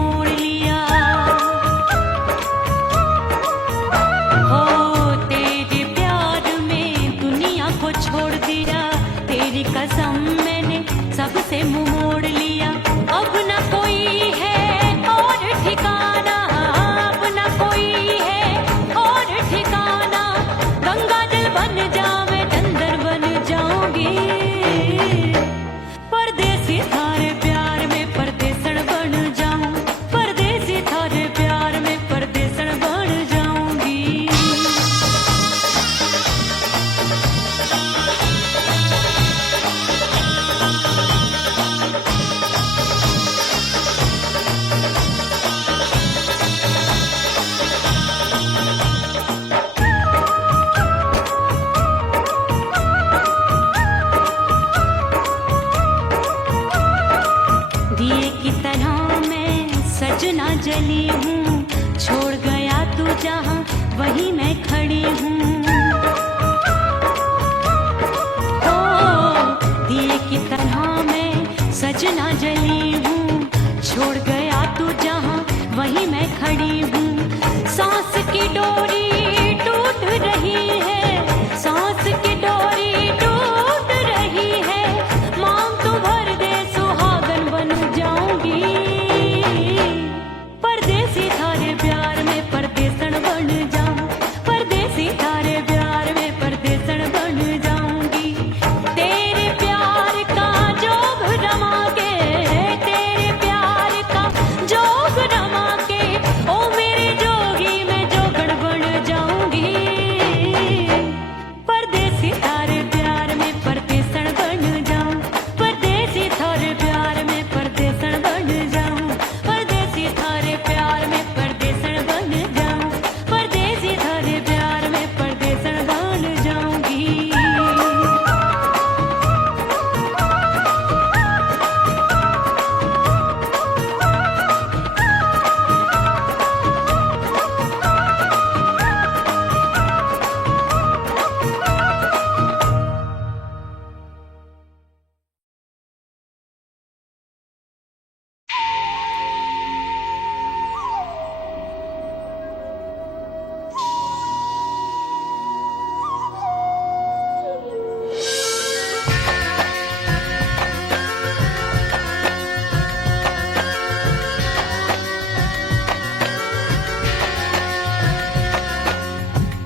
मोड़ लिया। हो तेरे प्यार में दुनिया को छोड़ दिया, तेरी कसम मैंने सबसे मुंह मोड़ लिया। अब न कोई है और ठिकाना, अब न कोई है और ठिकाना। गंगा जल बन जावे डंगर बन जाऊंगी, परदेसी थारे प्यार में परदेसण बन जाऊं, परदेसी थारे प्यार में परदेसण बन जाऊंगी। दिए की तरह मैं सजना जली हूँ, छोड़ गया तू जहाँ वहीं मैं खड़ी हूँ। ओ दिए की तरह मैं सजना जली हूँ, छोड़ गया तू जहाँ वहीं मैं खड़ी हूँ। सांस की डोरी टूट रही है, सांस की डोरी टूट रही है। मांग तू भर दे सुहागन बन जाऊंगी, परदेसी थारे प्यार में परदेसण बन जाऊं, परदेसी थारे प्यार में परदेसण बन जाऊंगी। तेरे प्यार का जोग रमा के, तेरे प्यार का जोग रमा के, ओ मेरे जोगी मैं जोगड़ बन जाऊंगी, परदेसी थारे प्यार में परदेसण बन जाऊं, परदेसी थारे प्यार में परदेसण बन जाऊं, परदेसी थारे प्यार में परदेसण बन जाऊं, परदेसी थारे प्यार में परदेसण बन जाऊंगी।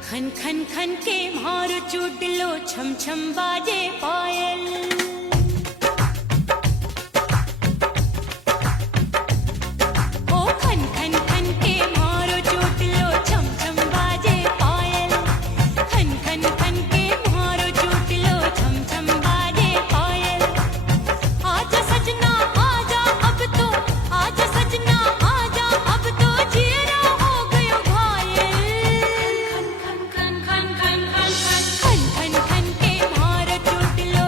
खन खन खन के मारो चुटलो, छम छम बाजे पायल। ओ खन खन खन के मारो चुटलो, छम छम बाजे पायल। खन खन खन के मारो चुटलो, छम छम बाजे पायल। आजा सजना आजा अब तो, आजा सजना आजा अब तो, जियरा हो गयो घायल। खन खन खन खन खन खन खन खन खन के मारो चुटलो,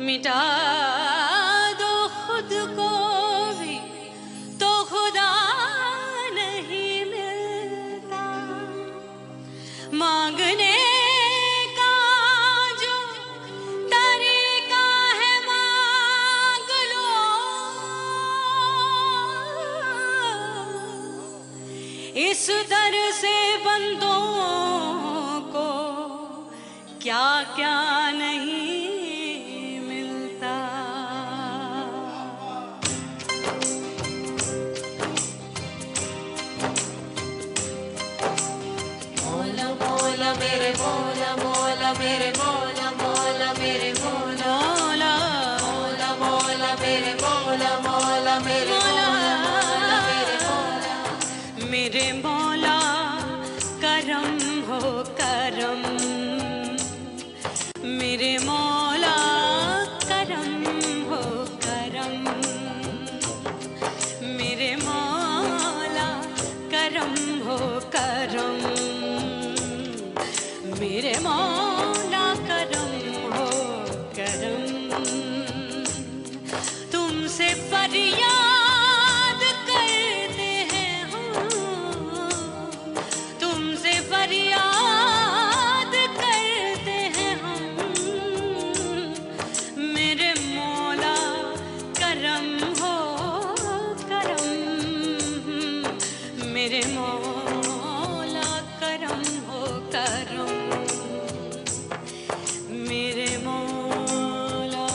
मिटा दो खुद को भी तो खुदा नहीं मिलता। मांगने का जो तरीका है मांग लो, इस दर से बंदों को क्या क्या नहीं मिलता। मौला मौला मेरे मौला मौला मेरे मौला मौला मेरे मौला मौला मौला मेरे मौला मौला मेरे मौला मेरे मौला मेरे मौला करम हो करम, मेरे मौला करम हो करम, मेरे मौला करम हो करम, मेरे मौला करम हो करम। तुमसे फरियाद करते हैं हम, तुमसे फरियाद करते हैं हम, मेरे मौला करम हो करम, मेरे मौला करम हो करम, मेरे मौला।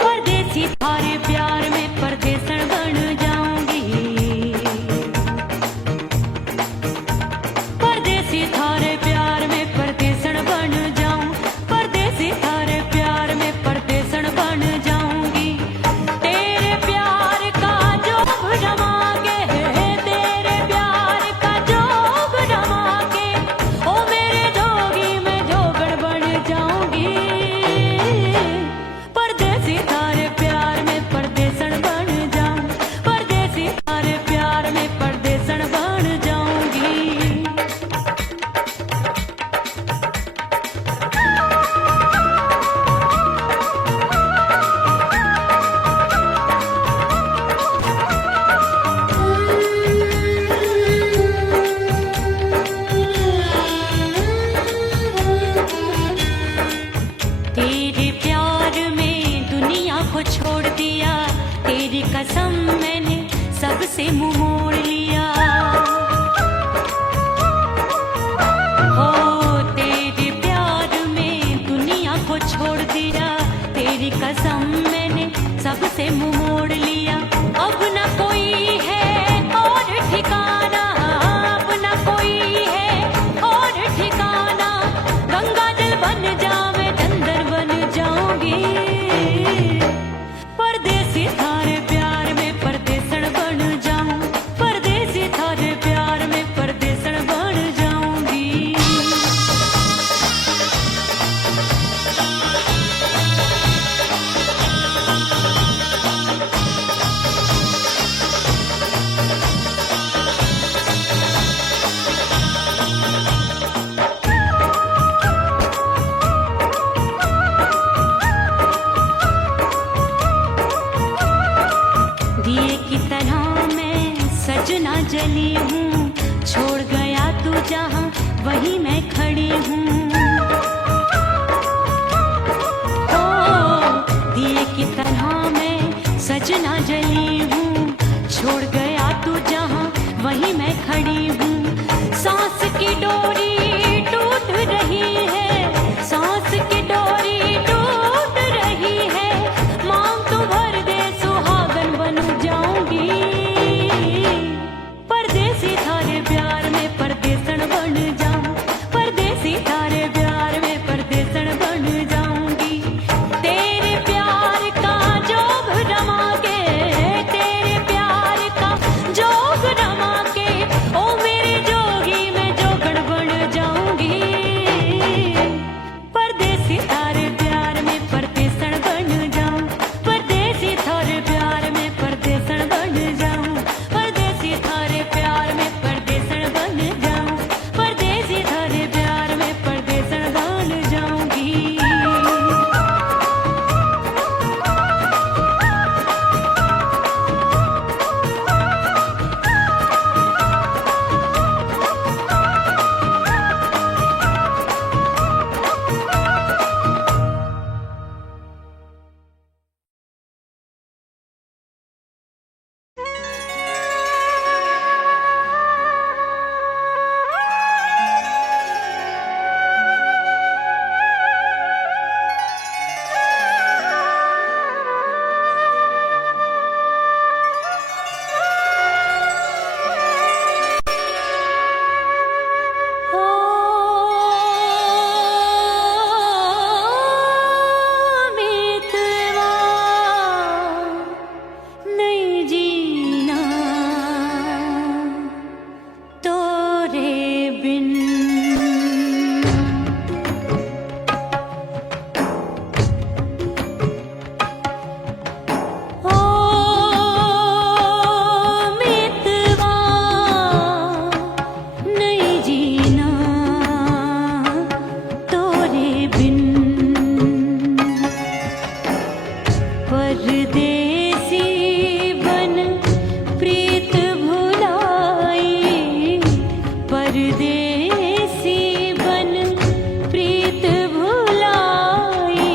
परदेसी थारे प्यार में परदेसन बन जाऊंगी, परदेसी थारे प्यार में परदेसन बन जाऊं, परदेसी थारे प्यार में परदेसन बन जाऊंगी। तेरे प्यार का जोग जमा के, तेरे प्यार का जोग जमा के, ओ मेरे जोगी मैं जोगण बन जाऊंगी। परदेसी थारे प्यार में परदेसन बन जाऊं, परदेसी थारे प्यार में परदेसन बन जाऊंगी। तेरे प्यार में दुनिया को छोड़ दिया, तेरी कसम मैंने सबसे मुंह मोड़ लिया। हो तेरे प्यार में दुनिया को छोड़ दिया, तेरी कसम मैंने सबसे मुंह मोड़ लिया। अब न कोई है और ठिकाना, अब न कोई है और ठिकाना, गंगा जल बन जावे चंदन बन जाऊंगी। परदेसी थारे प्यार में परदेसन बन जाऊं, परदेसी थारे प्यार में परदेसन बन जाऊंगी। दिए की तरह मैं सजना जली हूँ, छोड़ गया तू जहाँ वहीं मैं खड़ी हूँ। ओ दिए की तरह मैं सजना जली हूँ, छोड़ गया तू जहाँ वहीं मैं खड़ी हूँ। सांस की डोरी टूट रही है, सांस की डोरी टूट रही है, मांग तू भर दे सुहागन बन जाऊंगी। परदेसी थारे प्यार में परदेसन बन जाऊं, परदेसी थारे प्यार में परदेसन बन जाऊंगी। तेरे प्यार का जोग परदेसी बन प्रीत भुलाई, परदेसी बन प्रीत भुलाई,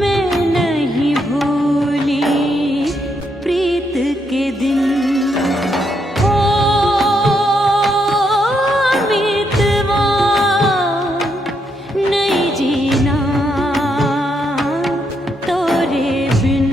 मैं नहीं भूली प्रीत के दिन। ओ मीतवा नहीं जीना तोरे बिन।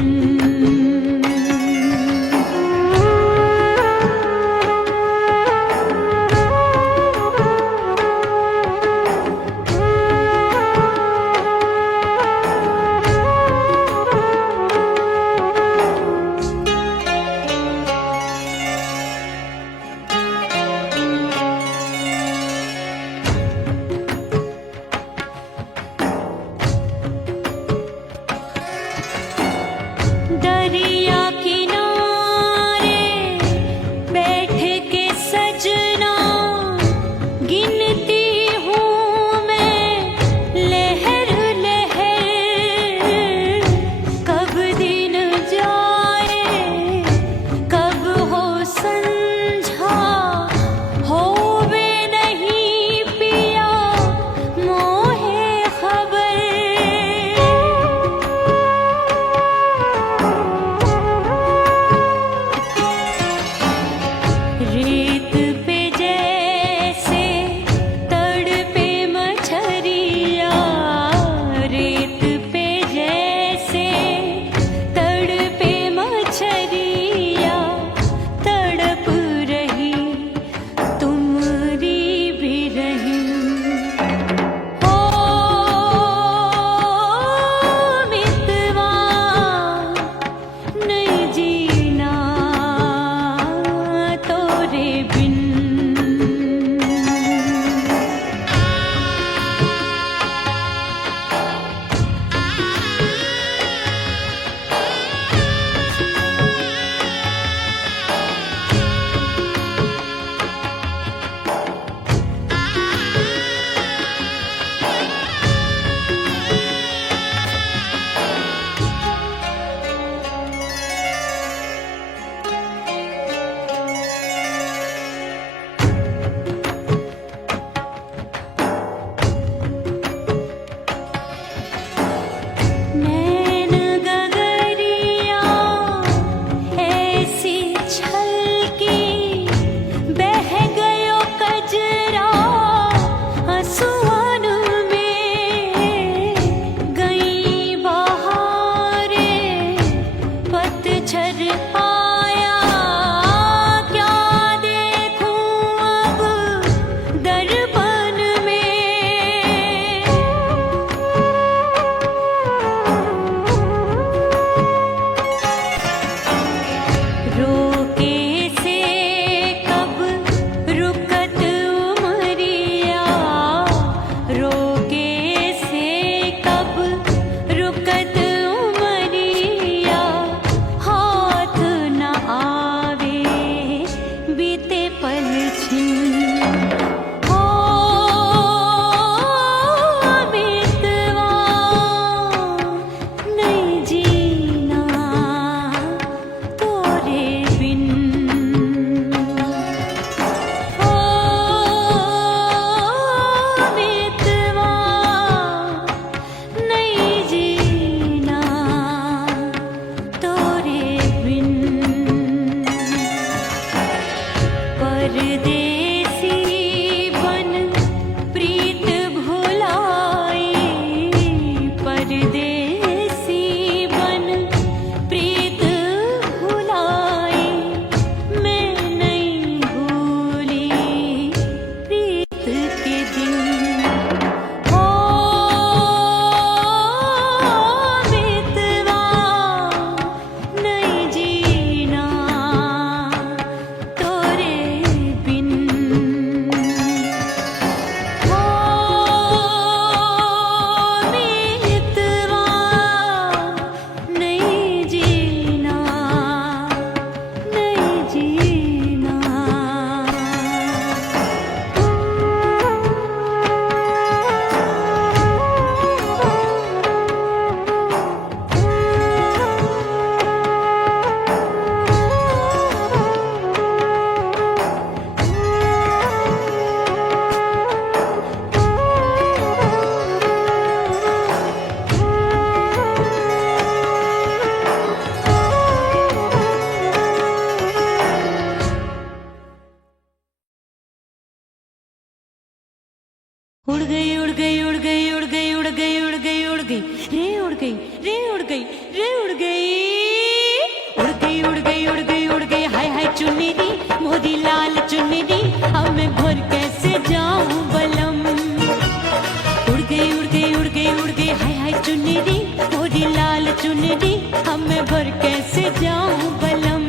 अब मैं घर कैसे जाऊं बलम।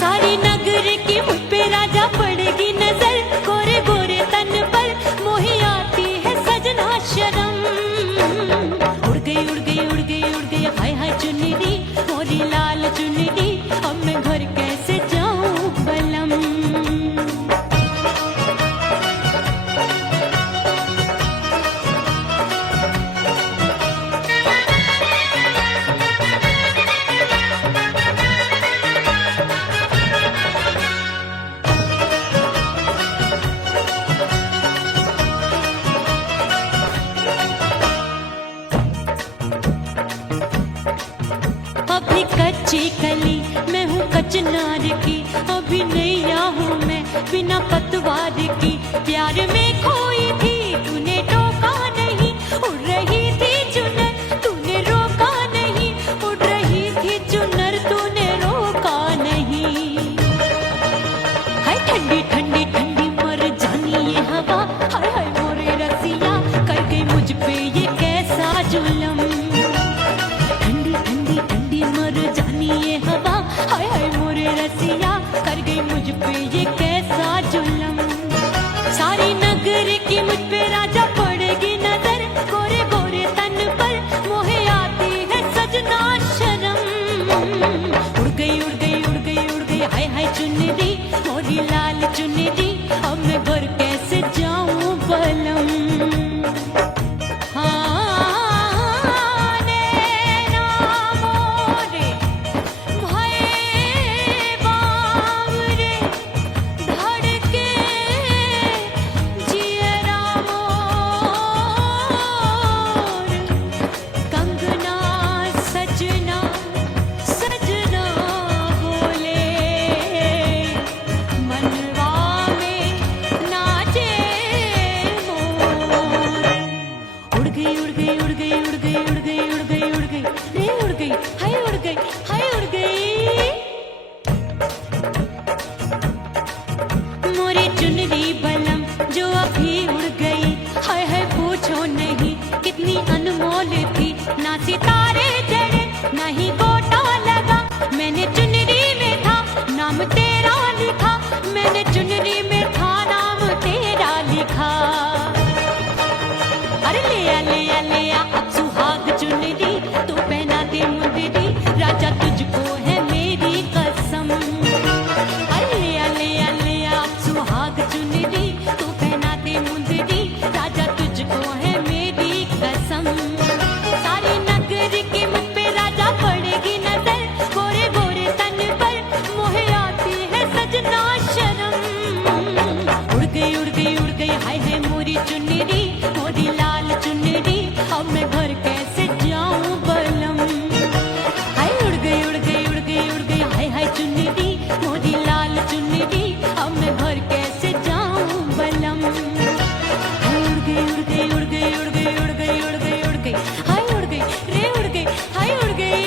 सारी नगर की मुझ पे राजा पड़ेगी नजर, गोरे गोरे तन पर मोही आती है सजना शर्म। उड़ गई उड़ गई उड़ गई उड़ गई हाय हाय चुनरी, मोरी लाल चुनरी, अब मैं घर कैसे जाऊं बलम। अभी कच्ची कली मैं हूँ कचनार की, अभी नैया हूँ मैं बिना पतवार की। प्यार में खोई थी तूने टोका नहीं, उड़ रही थी चुनर तूने रोका नहीं, उड़ रही थी चुनर तूने रोका नहीं। हाय ठंडी ठंडी ठंडी मर जानी ये हवा, हाय हाय मोरे रसिया कर गई मुझ पे ये कैसा जुलम। ठंडी ठंडी ठंडी मर जानी ये हवा, हाय हाय मोरे रसिया कर गई मुझ पे ये कैसा जुलम। सारी नगर की मुझ पे राजा पड़ेगी नजर, गोरे गोरे तन पर मोहे आती है सजना शर्म। उड़ गई उड़ गई उड़ गई उड़ गई हाय हाय चुनरी, मोरी लाल चुनरी, अब मैं घर कैसे जाऊं बलम। चुनरी बलम जो अभी उड़ गई, हाय हाय पूछो नहीं कितनी अनमोल थी। ना सितारे जड़े ना ही गोटा लगा, मैंने चुनरी में था नाम तेरा लिखा, मैंने चुनरी में था नाम तेरा लिखा। अरे ले आ अब सुहाग चुनरी, तू पहना दे मुंदरी, राजा तुझको है मेरी कसम। अरे ले आ अब सुहाग चुनरी, तू पहना दे मुंदरी, राजा तुझको है मेरी कसम। सारी नगर की मुझ पे राजा पड़ेगी नजर, गोरे गोरे तन पर मोहे आती है सजना शर्म। उड़ गई उड़ गई उड़ गई हाय हाय मोरी चुनरी, मोरी लाल चुनरी, अब मैं घर कैसे जाऊं बलम। हाय उड़ गई उड़ गई उड़ गई उड़ गई हाय हाय चुनरी, मोरी लाल चुनरी, अब मैं घर कैसे जाऊं बलम। हाय उड़ गई उड़ गई उड़ गई उड़ गई उड़ गई उड़ गई उड़ गई हाय उड़ गई रे उड़ गई हाय उड़ गई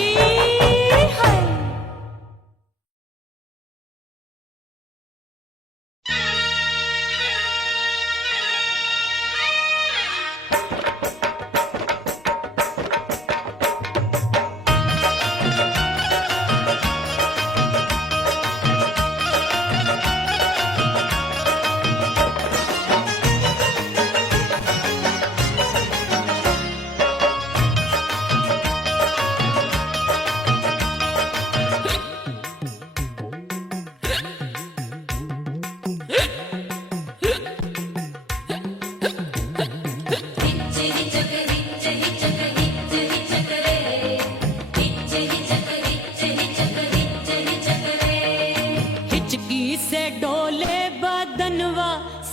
हाय।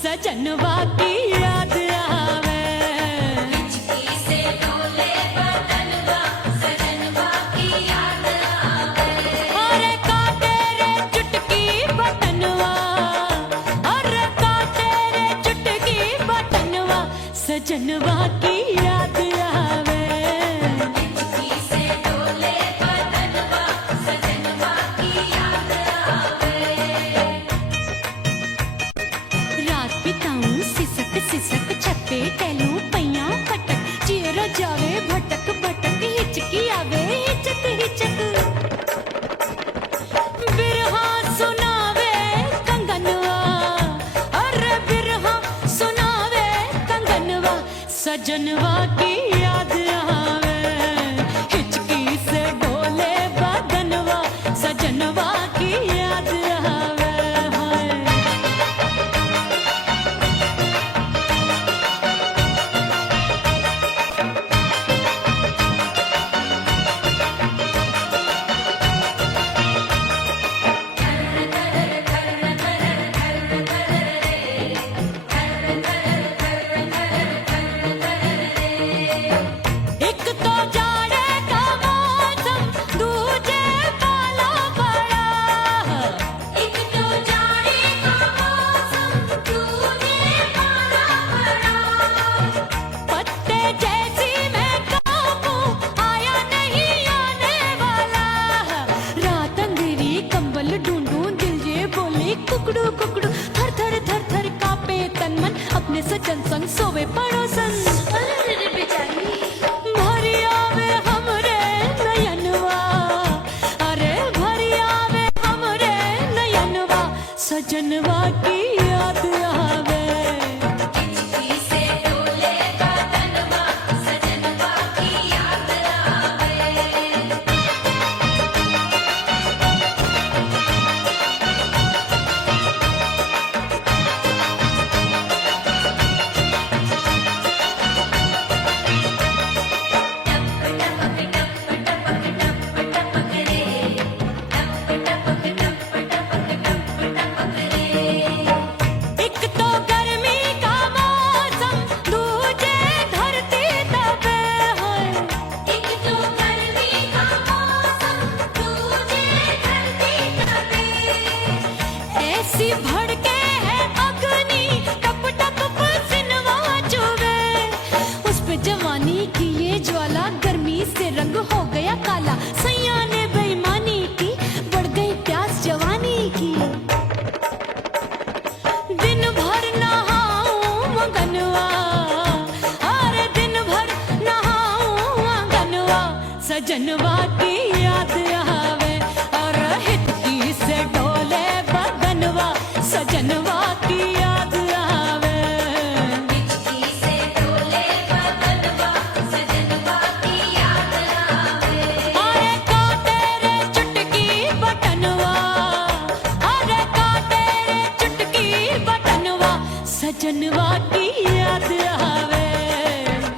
सजनवा की याद आवे, हिचकी से डोले बदनवा, सजनवा की याद आवे। अरे का तेरे चुटकी बटनवा, अरे का तेरे चुटकी बटनवा, सजनवा की याद आवे। हिचकी से डोले बदनवा, सजनवा की याद आवे। रात बिताऊं सिसक सजनवा की याद आवे, हिचकी से डोले बदनवा, सजनवा की याद आवे हाय। एक तो जाड़े का मौसम, दूजे पाला पड़ा, एक तो जाड़े का मौसम, दूजे पाला पड़ा। पत्ते जैसी मैं कांपूं, आया नहीं आने वाला, रात अंधेरी कंबल ढूंढूं, दिल ये बोले कुकड़ू कुकड़ू, थर थर थर थर कांपे तन मन, अपने सजन संग सोवे पड़ोसन। अरे बेचारी भरी आवे हमरे नयनवा, अरे भरी आवे हमरे नयनवा, सजनवा की याद आवे। हिचकी से डोले बदनवा, सजनवा की याद आवे। एक तो गर्मी का मौसम, दूजे धरती तपे है, एक तो गर्मी का मौसम, दूजे धरती तपे। ऐसी भड़के है अग्नि, टप टप पसीनवा चुभे, उस पे जवानी की ये ज्वाला, गर्मी से रंग हो गया काला, सैया ने बेईमानी की, बढ़ गई प्यास जवानी की। दिन भर नहाऊं मगनवा, अरे दिन भर नहाऊं मगनवा, सजनवा की याद आवे, और हिचकी से डोले बदनवा, सजनवा की याद आवे। हिचकी से डोले बदनवा, सजनवा की याद आवे। अरे का तेरे चुटकी बटनवा, अरे का तेरे चुटकी बटनवा, सजनवा की याद आवे।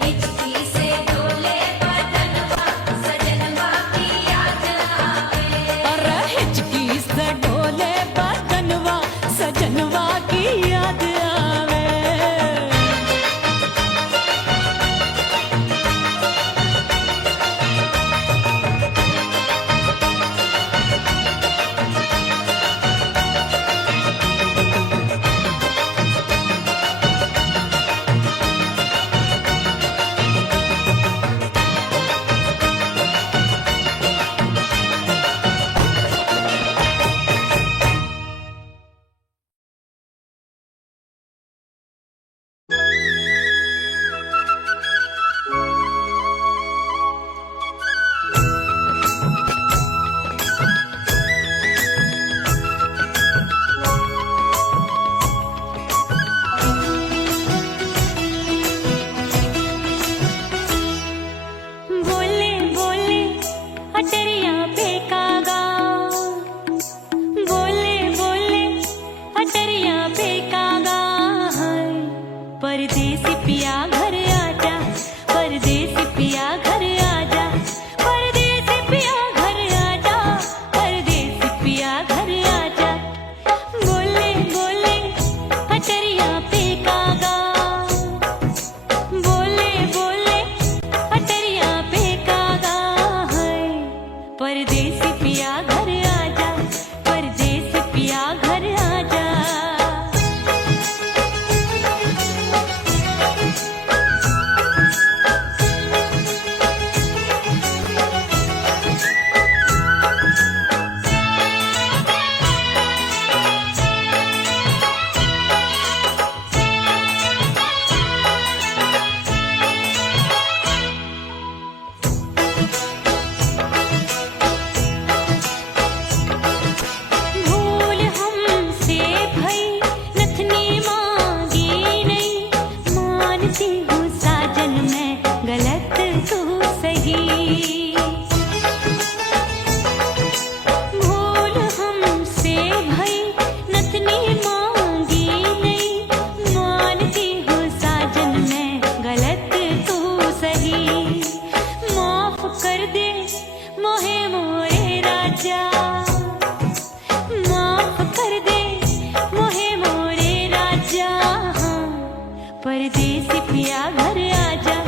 हिचकी से डोले बदनवा, सजनवा की याद आवे। अरे हिचकी से डोले बदनवा, सजनवा की याद आवे। बोले बोले अटरिया पे कागा, बोले बोले अटरिया पे कागा, हाय परदेसी पिया घर आजा, परदेसी पिया घर आजा, परदेसी पिया घर आजा, परदेसी पिया घर आजा। बोले बोले अटरिया पे कागा, बोले बोले अटरिया पे कागा, है परदेसी पिया घर आजा, परदेसी पिया घर आजा। राजा माफ कर दे मोहे मोरे राजा परदेसी पिया घर आजा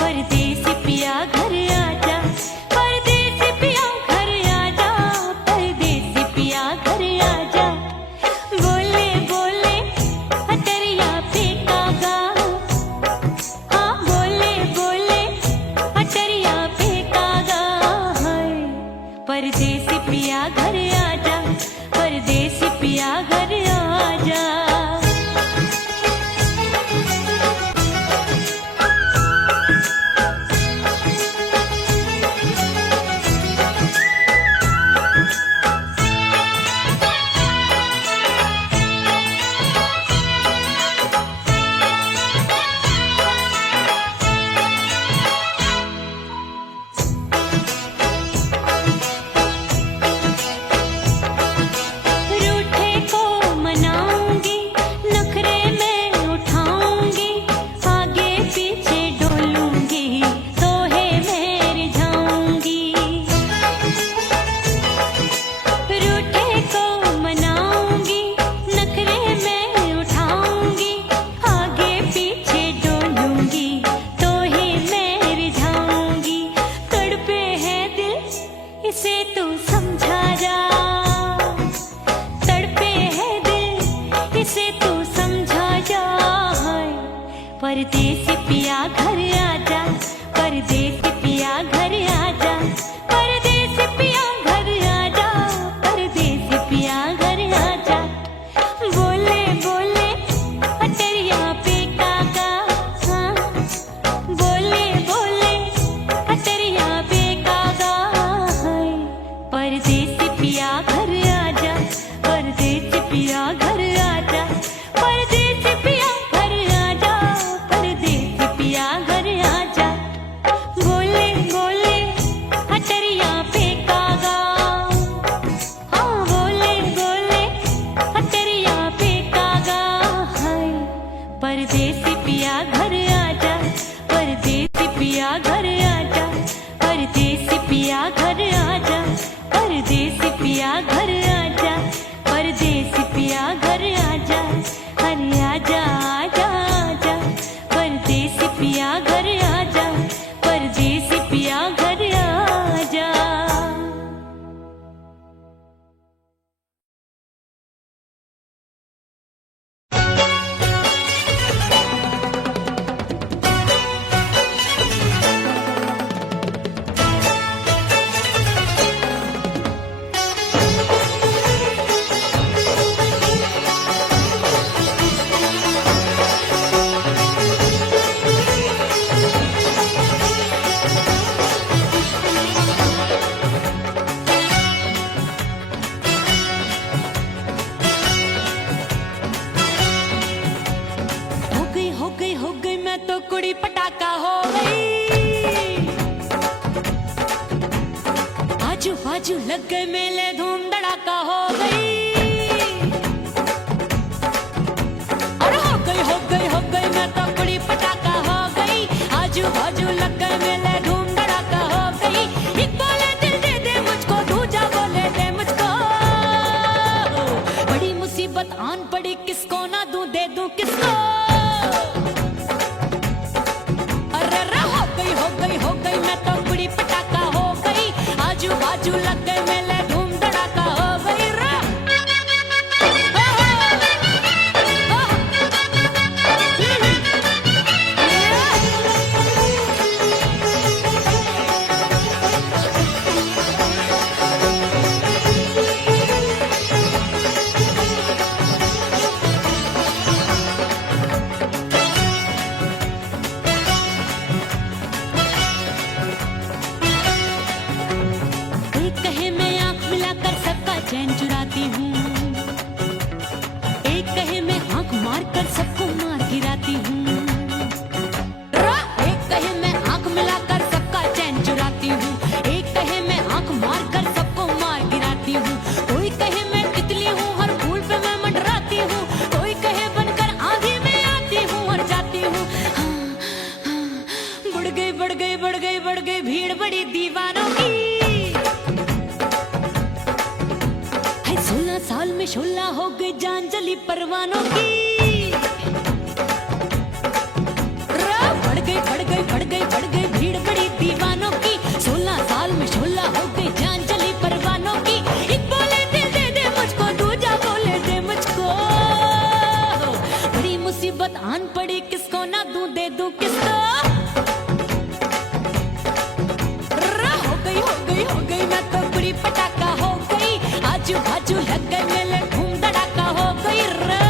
परदेसी पिया घर आजा परदेसी पिया घर आजा परदेसी पिया घर आजा बोले बोले अटरिया पे कागा हाँ बोले बोले अटरिया पे कागा है परदेसी पिया घर आजा परदेसी पिया घर आजा रूठे को मनाऊंगी नखरे में उठाऊंगी आगे पीछे डोलूंगी तो है मैं रिझाऊंगी रूठे को मनाऊंगी नखरे में उठाऊंगी आगे पीछे डोलूंगी तो है मैं रिझाऊंगी तड़पे है दिल इसे तू समझा जा तड़पे है दिल इसे तू समझा जा परदेसी पिया घर आजा परदेसी पिया घर आजा परदेसी पिया घर आजा परदेसी पिया घर आजा बोले बोले अटरिया पे काका हाँ बोले बोले अटरिया पे कागा है परदेसी पिया घर आजा परदेसी पिया घर आजा परदेसी पिया घर आजा परदेसी पिया घर आजा बोले बोले अटरिया पे कागा हाँ बोले बोले अटरिया पे कागा है परदेसी पिया घर आजा परदेसी पिया घर आजा परदेसी पिया घर आजा परदेसी पिया घर आजा परदेसी पिया घर आजा अरे आजा आजा आजा परदेसी पिया घर आजा परदेसी पिया घर आजा हो गई मैं तो कुड़ी पटाखा हो गई आजू बाजू लग गए मेले धूम धड़ाका हो गई अरे हो गई मैं तो कुड़ी पटाखा हो गई आजू बाजू लग गए मेले धूम धड़ाका हो गई एक बोले दिल दे दे मुझको दूजा बोले दे मुझको बड़ी मुसीबत आन पड़ी किसको ना दूं दे दूं किसको हो गई मैं तो कुड़ी पटाखा हो गई आजू बाजू लग गए मेले धूम धड़ाका हो गई रा चैन चुराती हूँ एक कहे मैं आंख मार कर सबको मार गिराती हूँ एक कहे मैं आंख मिलाकर सबका चैन चुराती हूँ एक कहे मैं आंख मार कर सबको मार गिराती हूँ कोई कहे मैं तितली हूँ हर फूल पे मैं मंडराती हूँ कोई कहे बनकर आंधी में आती हूँ और जाती हूँ बढ़ गई भीड़ बड़ी दीवानों की में शोला हो गई जान जली परवानों की। बढ़ गई बढ़ गई बढ़ गई बढ़ गई भीड़ बड़ी दीवानों की। 16 साल में शोला हो गई जान जली परवानों की। एक बोले दिल दे दे मुझको, दूजा बोले दे मुझको। बड़ी मुसीबत आन पड़ी, किसको ना दूं दे दूं किसको। हो गई मैं तो बुरी पटाखा हो गई। आजू बाजू लग गए मेले, धूम धड़ाका हो गई रे।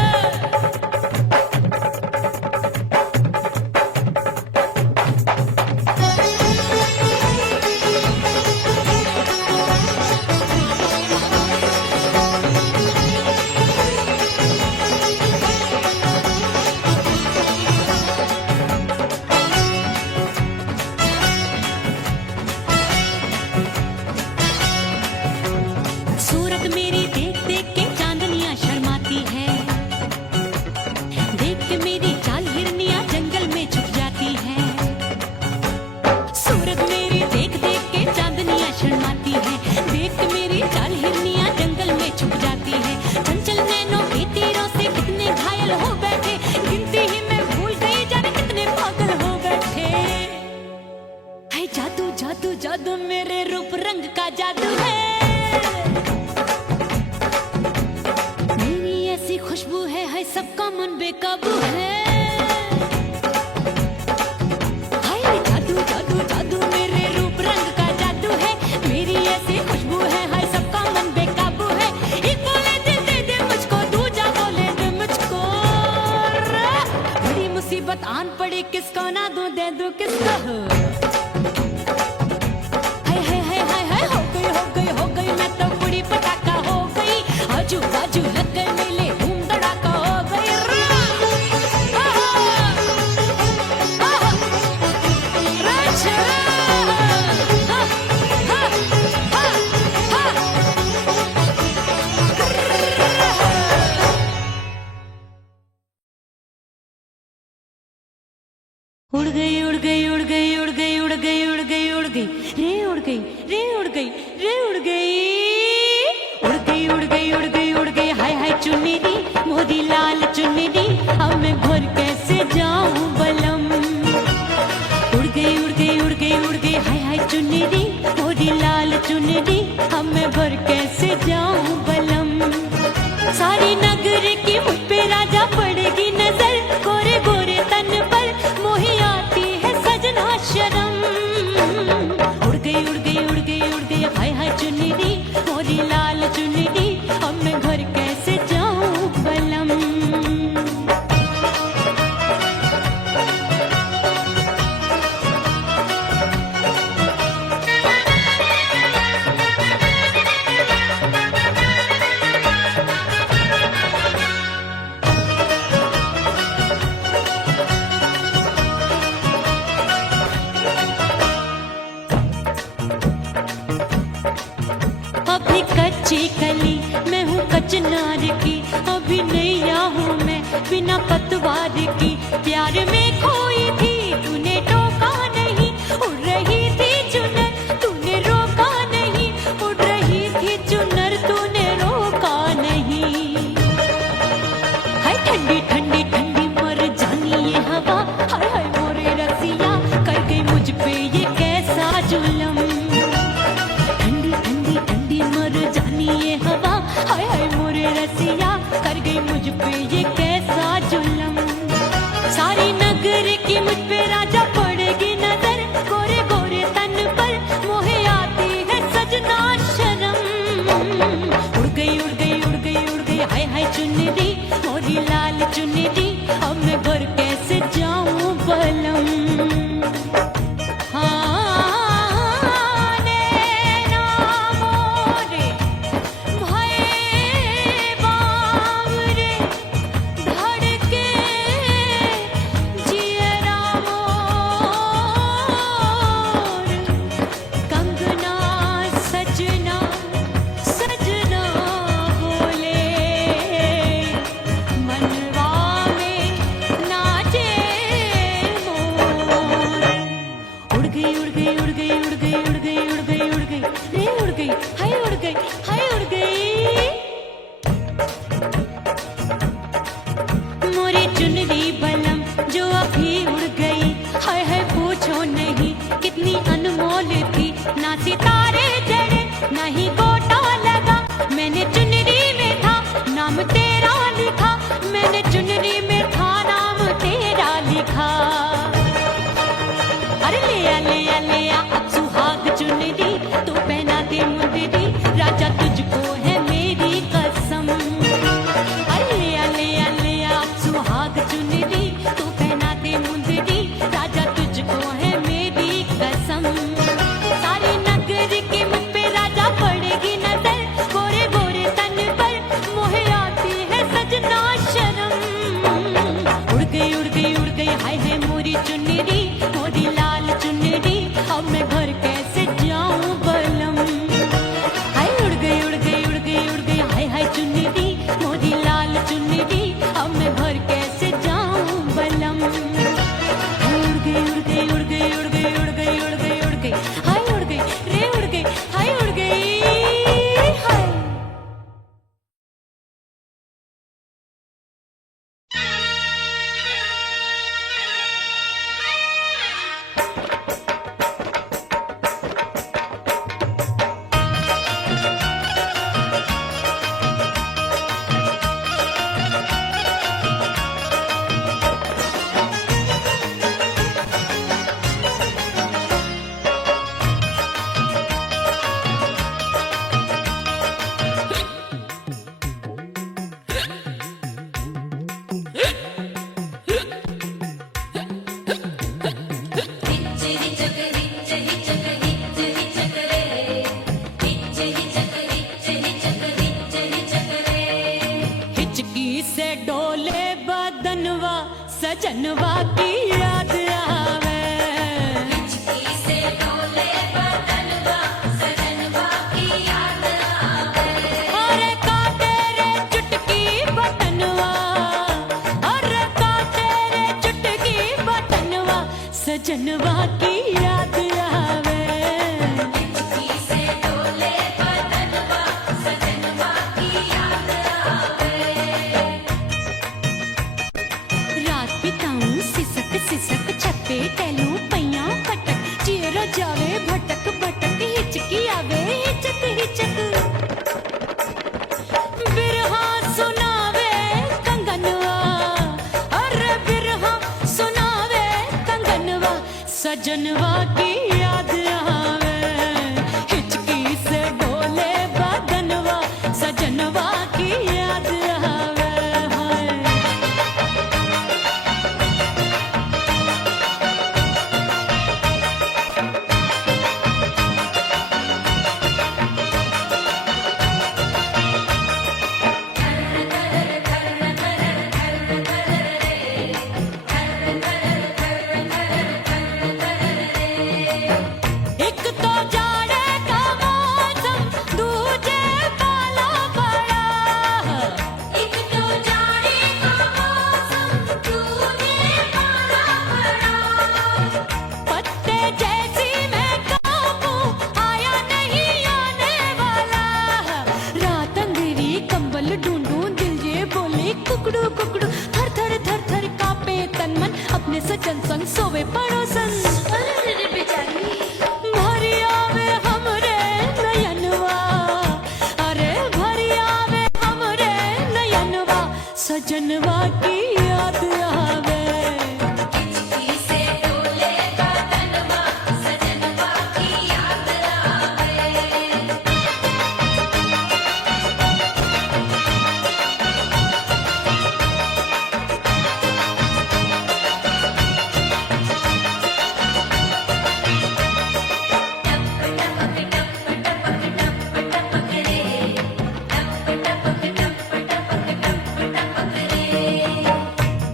सूरत मेरी देख देख के चांदनियां शर्माती है। देख के मेरी चाल हिरनियां जंगल में छुप जाती है। सूरत मेरी देख देख के चांदनियां शर्माती है। देख के मेरी चाल हिरनियां जंगल में छुप जाती है। चंचल नैनों के तीरों से कितने घायल हो बैठे, गिनती ही मैं भूल गई जाने कितने पागल हो बैठे। है जादू जादू जादू मेरे रूप रंग का जादू है। खुशबू है सबका मन बेकाबू है। हाय जादू जादू जादू मेरे रूप रंग का जादू है। मेरी ऐसी खुशबू है हाय सबका मन बेकाबू है। एक बोले दिल दे दे मुझको, दूजा बोले दे मुझको। बड़ी मुसीबत आन पड़ी, किसको ना दूं दे दूं किसको। हाय हाय हाय हाय हाय हो गई हो गई हो गई मैं तो बुरी पटाखा हो गई। आजू बाजू लग गए मेले, उड़ गई उड़ गई उड़ गई उड़ गई उड़ गई उड़ गई उड़ गई रे उड़ गई रे उड़ गई रे उड़ गई उड़ गई उड़ गई उड़ गई उड़ गई। हाय हाय चुन्नी मोदी लाल चुन्नी, अब मैं घर कैसे जाऊं बलम। उड़ गई उड़ गई उड़ गई उड़ गई हाय हाय चुन्नी मोदी लाल चुन्नी, अब मैं घर कैसे जाऊं बलम। सारी नगर की मुझ पे राजा पड़ेगी नजर, गोरे गोरे तन पर मोही आती है सजना शर्म। उड़ गई उड़ गई उड़ गई उड़ गई हाय हाय चुन्नी मोरी लाल चुन्नी, अब मैं घर कैसे जाऊं बलम। अभी कच्ची कली मैं हूँ कचनार की, अभी नैया हूँ मैं बिना पतवार की। प्यार में खोई थी तूने टोका नहीं, उड़ रही थी चुनर तूने रोका नहीं, उड़ रही थी चुनर तूने रोका नहीं। हाय ठंडी ठंडी ठंडी मर जानी ये हवा, हाय हाय मोरे रसिया कर गई मुझ पे ये कैसा जुल्म। ये हवा हाय हाय मोरे रसिया कर गई मुझ पे ये कैसा जुल्म। सारी नगर की मुझ पे राजा पड़ेगी नजर, गोरे गोरे तन पर मोहे आती है सजना शर्म। उड़ गई उड़ गई उड़ गई उड़ गई हाय हाय चुन्नी मोरी लाल चुन्नी, अब मैं घर कैसे जाऊं बलम। सजनवा की याद आवे। हिचकी से डोले बदनवा सजनवा की याद आवे। अरे काटे रे चुटकी बटनवा, अरे काटे रे चुटकी बटनवा, सजनवा की याद आवे। हिचकी से डोले बदनवा सजनवा की याद आवे। रात बिताऊं सिसक सिसक छत पे टहलूं पैयां पटक, चेहरा जावे भटक भटक, हिचकी आवे हिचक हिचक। बिरहा सुनावे कंगनवा, अरे बिरहा सुनावे कंगनवा, सजनवा की याद आवे। हिचकी से डोले बदनवा, सजनवा की याद आवे। हाय एक तो जाड़े का मौसम, दूजे पाला पड़ा। एक तो जाड़े का मौसम दूजे पाला पड़ा। पत्ते जैसी मैं काबू आया नहीं आने वाला। रात अंधेरी कंबल ढूंढूं, दिल ये बोले कुकड़ू कुकड़ू, थर थर थर थर कांपे तन मन, अपने सजन संग सोवे पड़ोसन। अरे रे बेचारी भरी आवे हमरे नयनवा, अरे भरी आवे हमरे नयनवा, सजनवा की याद आवे। हिचकी से डोले बदनवा सजनवा की याद आवे।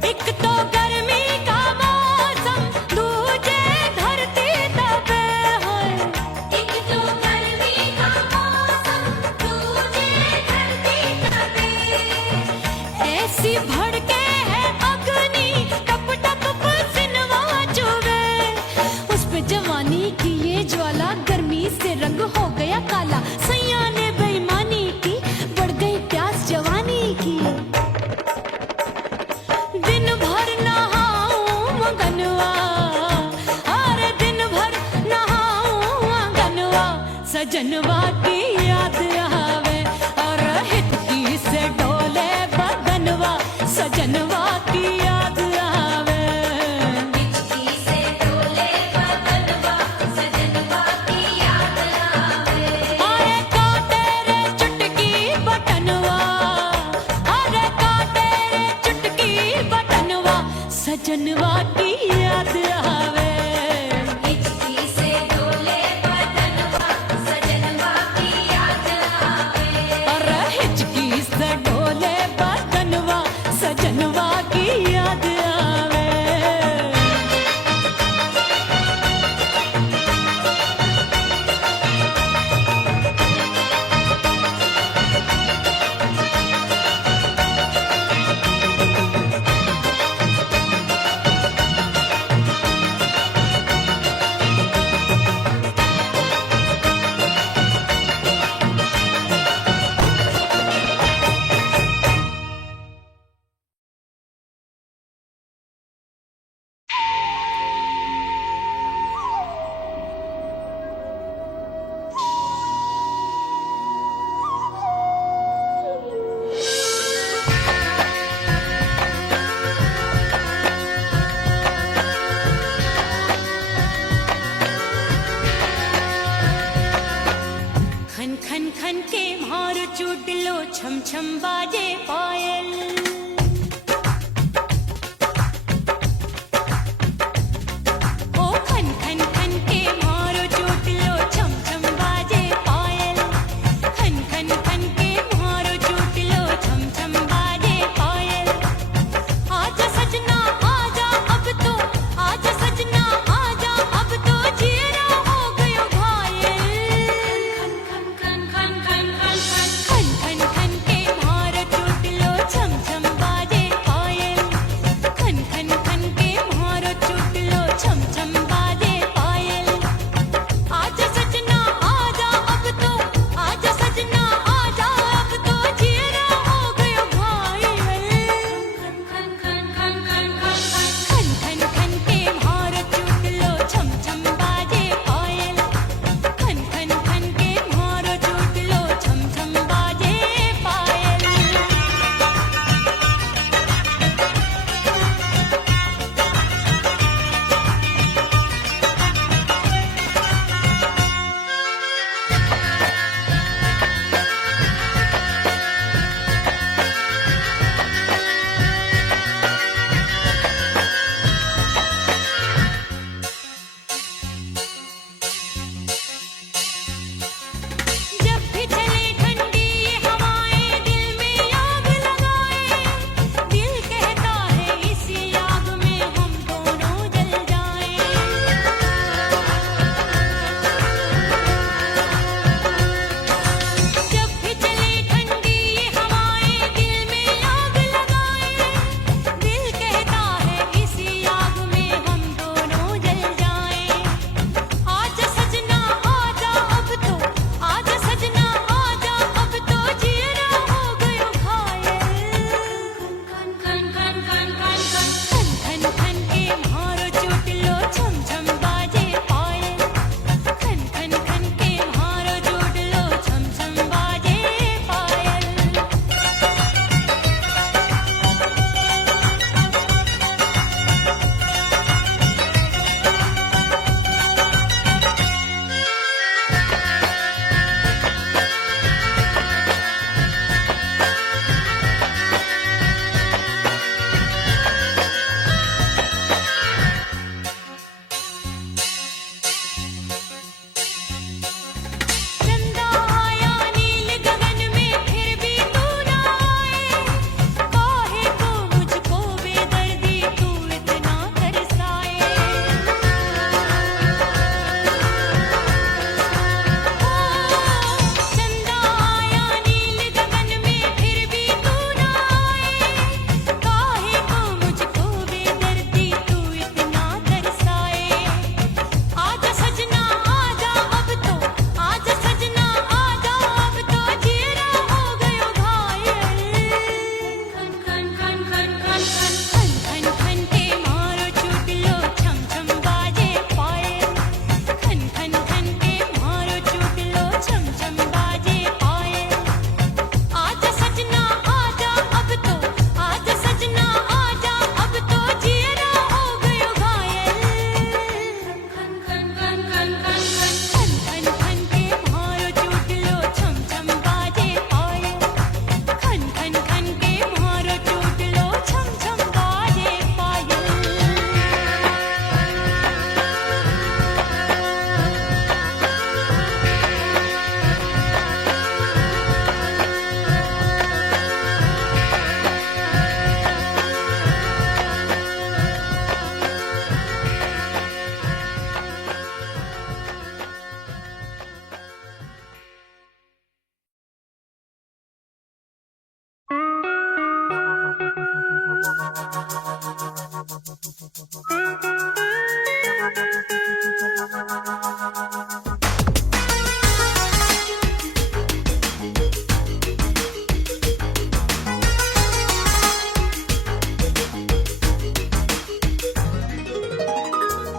एक तो गर्मी का मौसम, दूजे धरती तपे है। एक तो गर्मी का मौसम दूजे धरती तपे। ऐसी भड़के है अग्नि, टप टप पसीनवा चुभे। उस पे जवानी की ये ज्वाला, गर्मी से रंग हो गया काला। सैया ने बेईमानी की, बढ़ गई प्यास जवानी की। दिन भर नहाऊं आंगनवा, अरे दिन भर नहाऊं आंगनवा, सजनवा की याद आवे। और हिचकी से डोले बदनवा, सजनवा की याद आवे। हिचकी से डोले बदनवा सजनवा की याद आवे। अरे काटे रे चुटकी बटनवा, अरे काटे रे चुटकी बटनवा, सजनवा की याद आवे। हिचकी से डोले बदनवा सजनवा की याद आवे। अरे हिचकी से डोले बदनवा, सजनवा की याद आवे। छम छम बाजे पायल। ओ खन खन खन के मारो चोट लो, छम छम बाजे पायल। खन खन खन के मारो चोट लो, छम छम बाजे पायल। आजा सजना आजा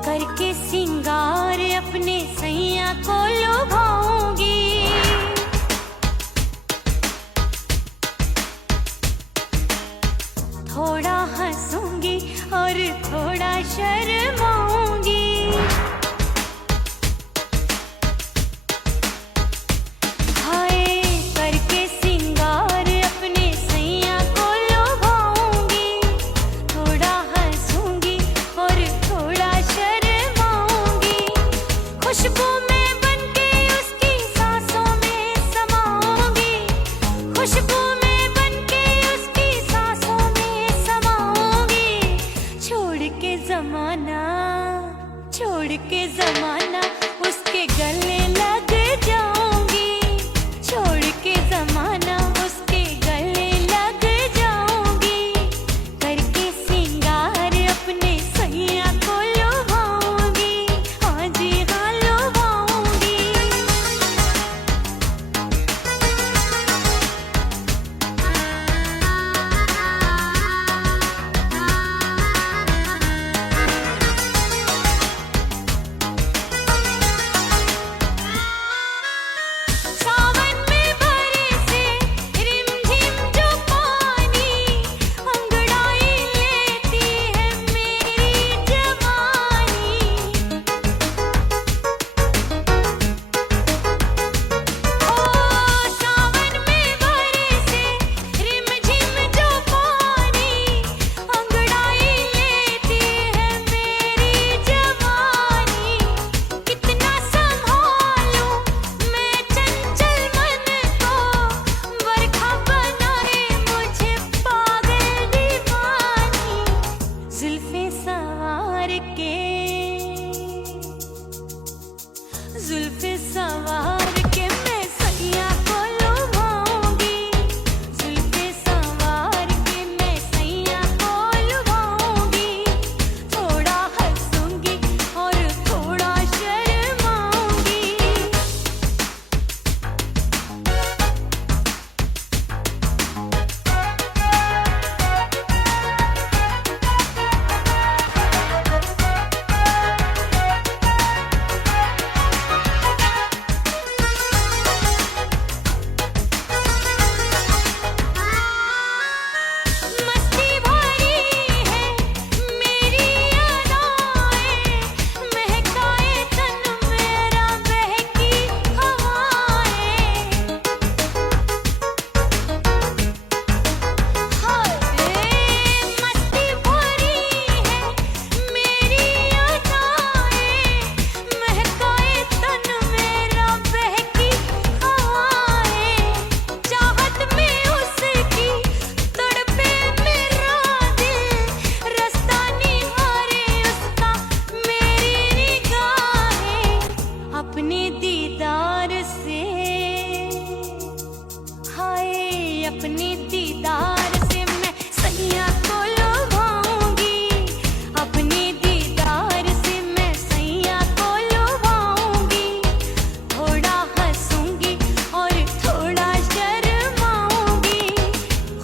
करके सिंगार अपने सैया को लुभाऊंगी, थोड़ा हंसूंगी और थोड़ा शर्माऊंगी। हाय करके सिंगार अपने सैया को लुभाऊंगी, थोड़ा हंसूंगी और थोड़ा शर्माऊंगी। खुशबू में बनके उसकी सांसों में समाऊंगी, खुशबू में बनके उसकी सांसों में समाऊंगी। छोड़ के जमाना उसके गले लग जाऊंगी, छोड़ के जमाना उसके गले लग जाऊंगी। करके सिंगार अपने सैया को लुभाऊंगी, हाँ जी हाँ लुभाऊंगी। सावन में बरसे रिमझिम जो पानी, अंगड़ाई लेती है मेरी जवानी। ओ सावन में बरसे रिमझिम जो पानी, अंगड़ाई लेती है मेरी जवानी। कितना संभालूं मैं चंचल मन को, बरखा बनाए मुझे पागल दीवानी। जुल्फे सवार के, जुल्फे सवार के मैं सैया को लुभाऊंगी, जुल्फे सवार के मैं सैया को लुभाऊंगी। थोड़ा हंसूंगी और थोड़ा शर्माऊंगी। मस्ती भरी है मेरी अदाएं, महकाए तन मेरा बहकी हवाएं। हाय मस्ती भरी है मेरी अदाएं, महकाए तन मेरा बहकी हवाएं। चाहत में उसकी तड़पे मेरा दिल, रास्ता निहारे उसका मेरी निगाहें। अपने दीदार से, हाय अपने दीदार से मैं सैया को लुभाऊंगी, अपने दीदार से मैं सैया को लुभाऊंगी। थोड़ा हंसूंगी और थोड़ा शर्माऊंगी।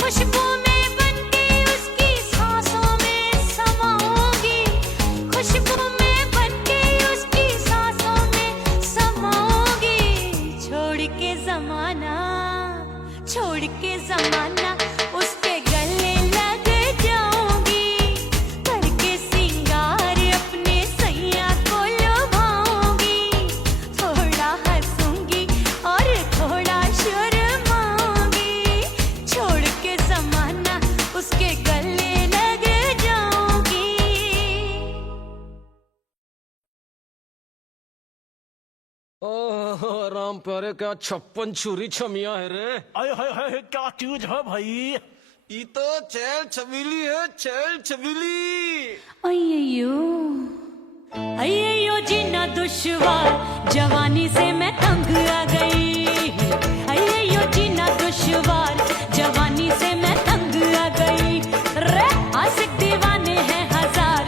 खुशबू में बनके उसकी सांसों में समाऊंगी, खुशबू में बनके उसकी सांसों में समाऊंगी। छोड़ के जमाना उसके गले लग जाऊंगी। करके सिंगार अपने सैया को लुभाऊंगी, थोड़ा हंसूंगी और थोड़ा शर्माऊंगी। छोड़ के जमाना उसके गले लग जाऊंगी। ओह राम प्यारे, क्या 56 छुरी छमिया है रे। अरे हाय हाय क्या चीज है भाई। ये तो चैल छबीली है, चैल छबीली। अय्यो जीना दुश्वार, जवानी से मैं तंग आ गई। अय्यो जीना दुश्वार, जवानी से मैं तंग आ गई। रे आशिक दीवाने हैं हजार,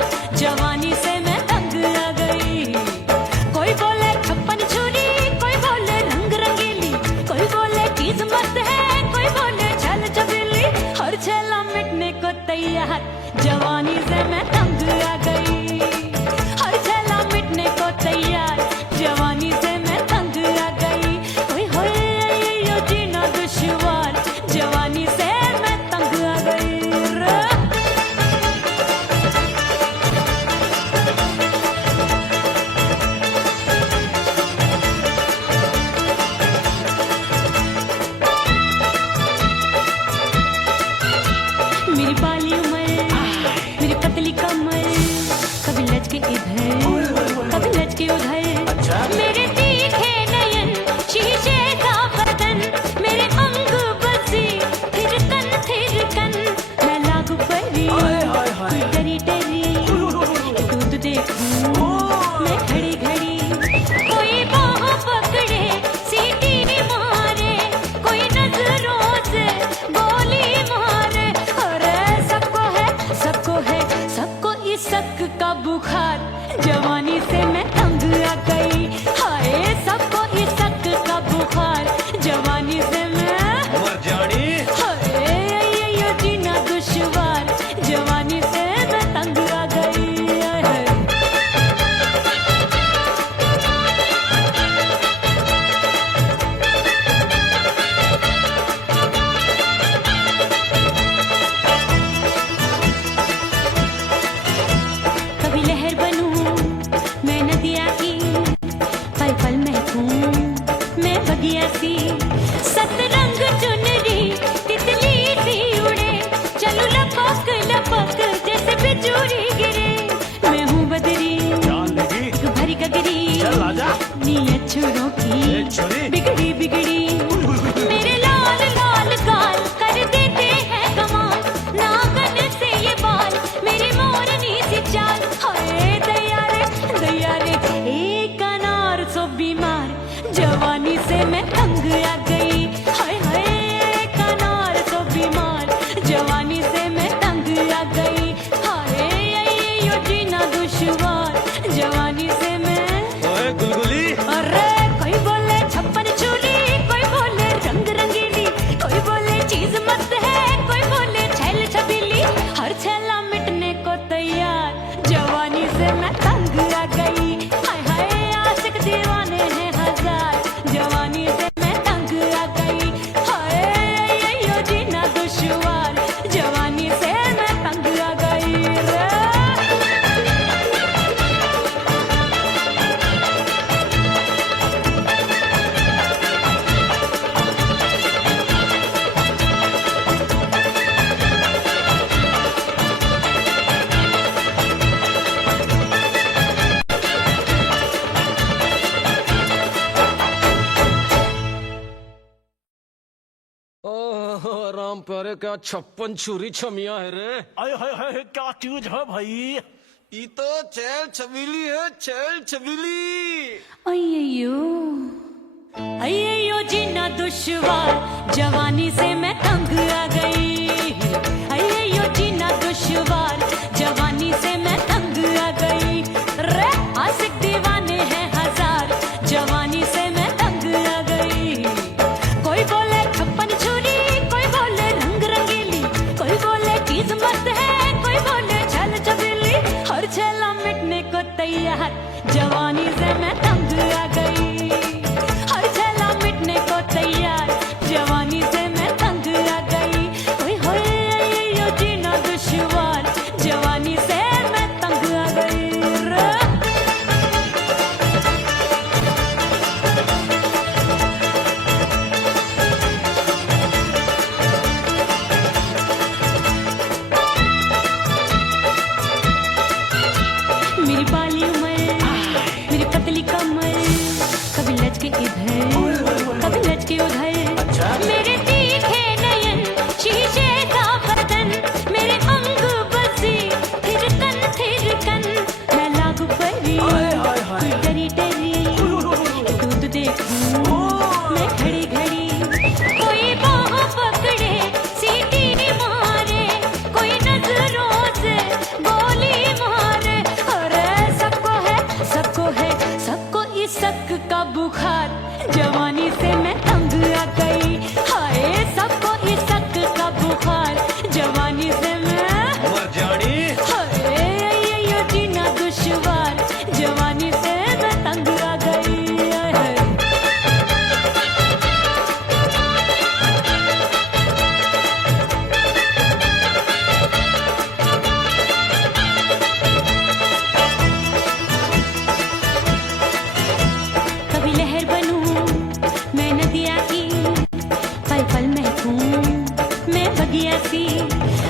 ओह राम प्यारे क्या 56 छुरी छमिया है रे। अरे हाय हाय क्या चीज है भाई। ये तो चैल छबीली है, चैल छबीली। अय्यो अय्यो जीना दुश्वार, जवानी से मैं तंग आ गई। अय्यो जीना दुश्वार, जवानी से मैं तंग आ गई। रे आशिक दीवाने हैं हजार, जवानी से मैं तंग आ गई। कोई बोले 56 छुरी, कोई बोले रंग रंगीली, कोई बोले चीज मस्त है, कोई बोले छल छबीली। हर छेला मिटने को तैयार, जवानी से मैं तंग आ गई। हर छेला मिटने को तैयार, जवानी से मैं तंग आ गई। ओए होए यो जीना दुश्वार, जवानी से मैं तंग आ गई रे। मेरी बाली उम्र, मेरी पतली कमर, कभी लचके इधर, कभी लचके उधर। मेरे तीखे नयन, शीशे का बदन, मेरे अंग बसी थिरकन। मैं लागू परी, तू डरी डरी, दूध देखूं मैं घड़ी घड़ी। कोई बाह पकड़े, सीटी मारे, कोई नजरों से गोली मारे। अरे सबको है, सबको इस शक का बुखार, जवानी से मैं तंग आ गई। हाय सबको इस शक का बुखार, जवानी से मैं मर जानी। हाय ये जीना दुश्वार, जवानी से मैं तंग आ गई। हाय। कभी लहर बनूं मैं नदिया की, पल पल महकूं मैं बगिया सी।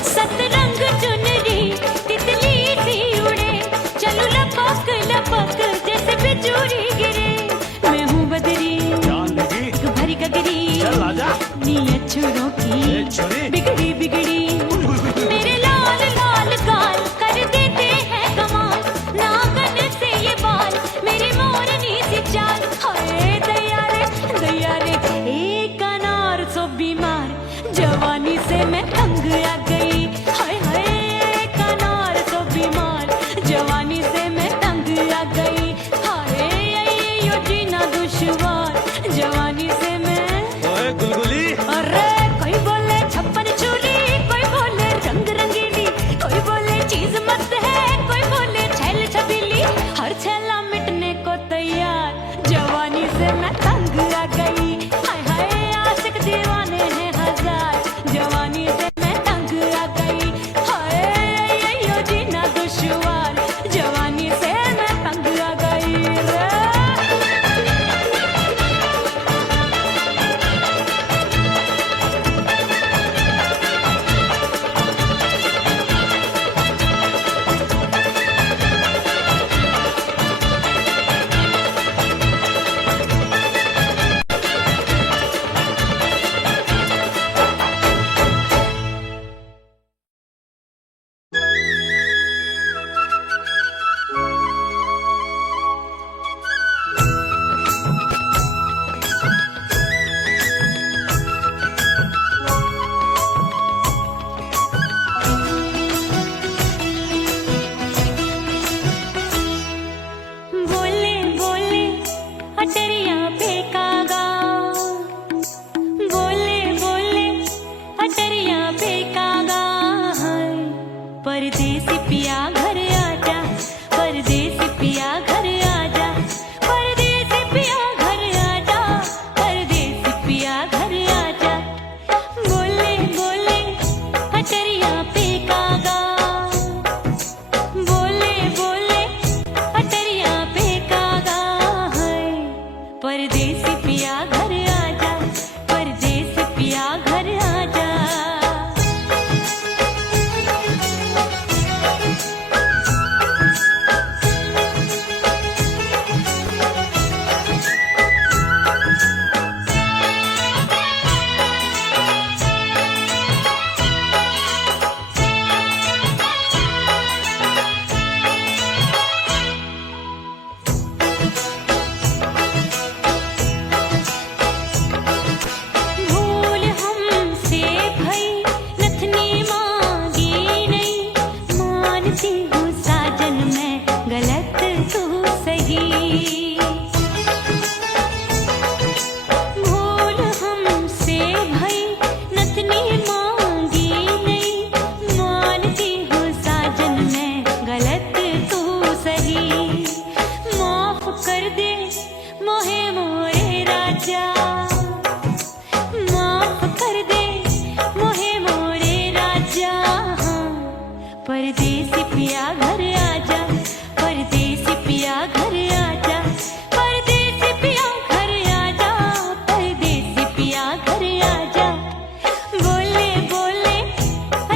सतरंग चुनरी तितली सी उड़े, चलूं लपक लपक जैसे बिजुरी गिरे। मैं हूँ बदरी जान लगी भरी गगरी, चल आजा। नीयत छुरों ए, की छुरी। बिगड़ी बिगड़ी। मेरे लाल लाल गाल कर देते हैं कमाल, नागन से ये बाल मेरी मोरनी सी चाल। हाय दैया रे एक अनार सो बीमार, जवानी से मैं तंग आ गई। हाय हाय एक अनार सो बीमार, जवानी से मैं तंग आ गई। हाय यो जीना दुश्वार, जवानी से मैं। ओए गुलगुली। अरे कोई बोले 56 छुरी, कोई बोले रंग रंगीली, कोई बोले चीज मस्त है, कोई बोले छैल छबीली। हर छेला मिटने को तैयार, जवानी से मैं तंग आ गई। हाय हाय आशिक दीवाने हैं हजार, जवानी से मैं तंग आ गई। हाय यो जीना दुश्वार, जवानी से मैं तंग आ गई रे। बोले बोले अटरिया फेंकागा, बोले बोले अटरिया फेंकागा। हाय परदेसी पिया घर आजा, परदेसी पिया घर आजा, परदेसी पिया घर आजा, परदेसी पिया घर आजा। बोले बोले अटरिया फेंकागा, बोले बोले अटरिया फेंकागा। है परदेसी पिया घर आजा, परदेसी पिया घर आजा। परदेसी पिया घर आजा, परदेसी पिया घर आजा, परदेसी पिया घर आजा, परदेसी पिया घर आजा। बोले बोले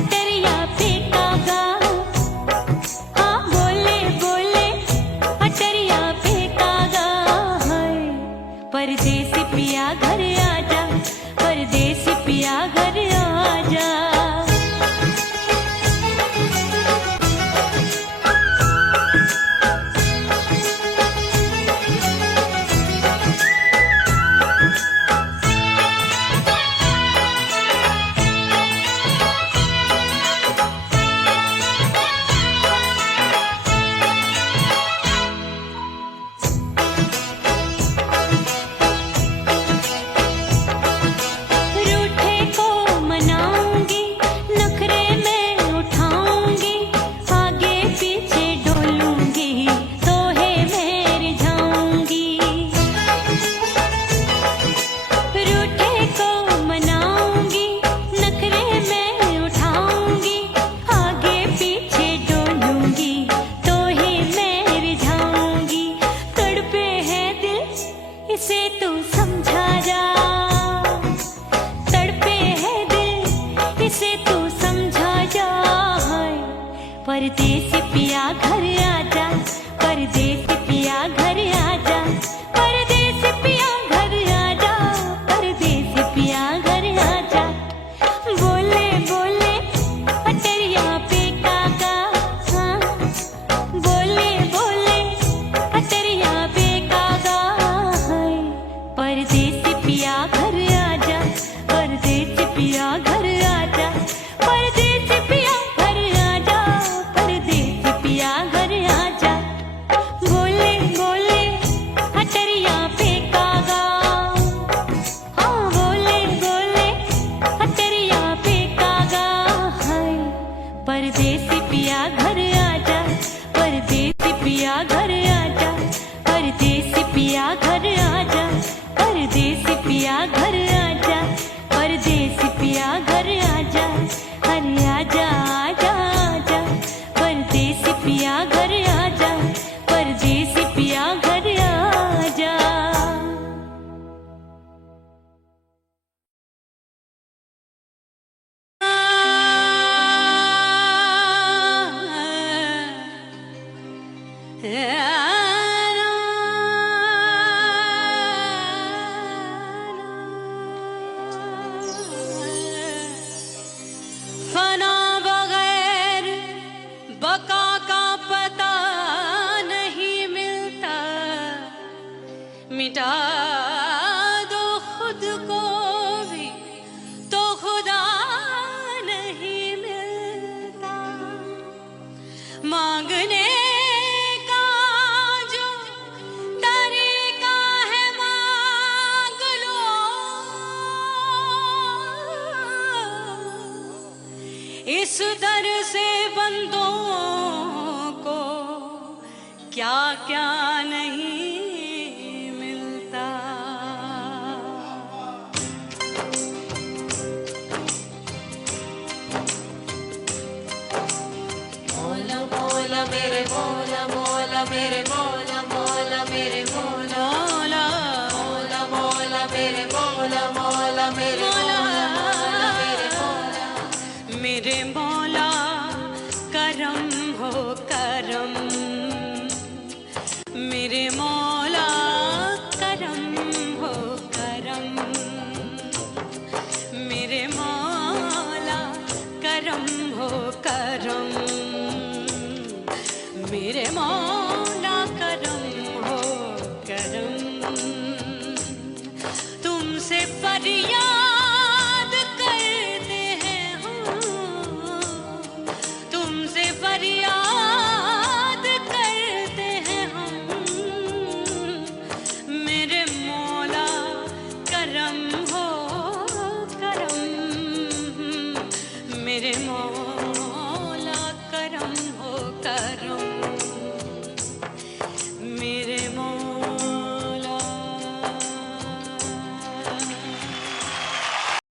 अटरिया पे कागा, हाँ बोले बोले अटरिया पे कागा है। परदेसी पिया घर आजा, परदेसी पिया घर आजा। रूठे को मनाऊंगी, नखरे में उठाऊंगी, आगे पीछे डोलूंगी, तोहे में रिझाऊंगी। रूठे को मनाऊंगी, नखरे में उठाऊंगी, आगे पीछे डोलूंगी, तोहे में रिझाऊंगी। तड़पे है दिल इसे तू समझा जा, तड़पे है दिल इसे तू समझा जा। परदेसी पिया घर आजा, परदेसी पिया घर आजा, परदेसी पिया घर आजा, परदेसी पिया घर आजा। बोले बोले अटरिया पे कागा, हाँ बोले बोले अटरिया पे कागा है। परदेसी पिया घर आजा, परदेसी पिया घर आजा, परदेसी पिया घर आजा, परदेसी पिया घर आजा। बोले बोले अटरिया पे कागा, हाँ बोले बोले अटरिया पे कागा है। परदेसी पिया घर आजा, परदेसी पिया घर आजा, परदेसी पिया घर आजा, परदेसी पिया घर आजा, परदेसी पिया घर आजा। अरे आजा आजा आजा, परदेसी पिया घर आजा, परदेसी पिया घर आजा। फना बगैर बका का पता नहीं मिलता, मिटा दो खुद को भी तो खुदा नहीं मिलता। मांगने का जो तरीका है मांग लो, इस दर से बंदों को क्या क्या नहीं मिलता। मौला मौला मेरे मौला मौला मेरे मौला मौला मेरे मौला मौला मौला मेरे मौला मौला मेरे मौला मेरे मौला। मेरे मौला करम हो करम, मेरे मौला करम हो करम, मेरे मौला करम हो करम, मेरे मौला करम हो करम। तुमसे फरियाद करते हैं हम, तुमसे फरियाद करते हैं हम। मेरे मौला करम हो करम, मेरे मौला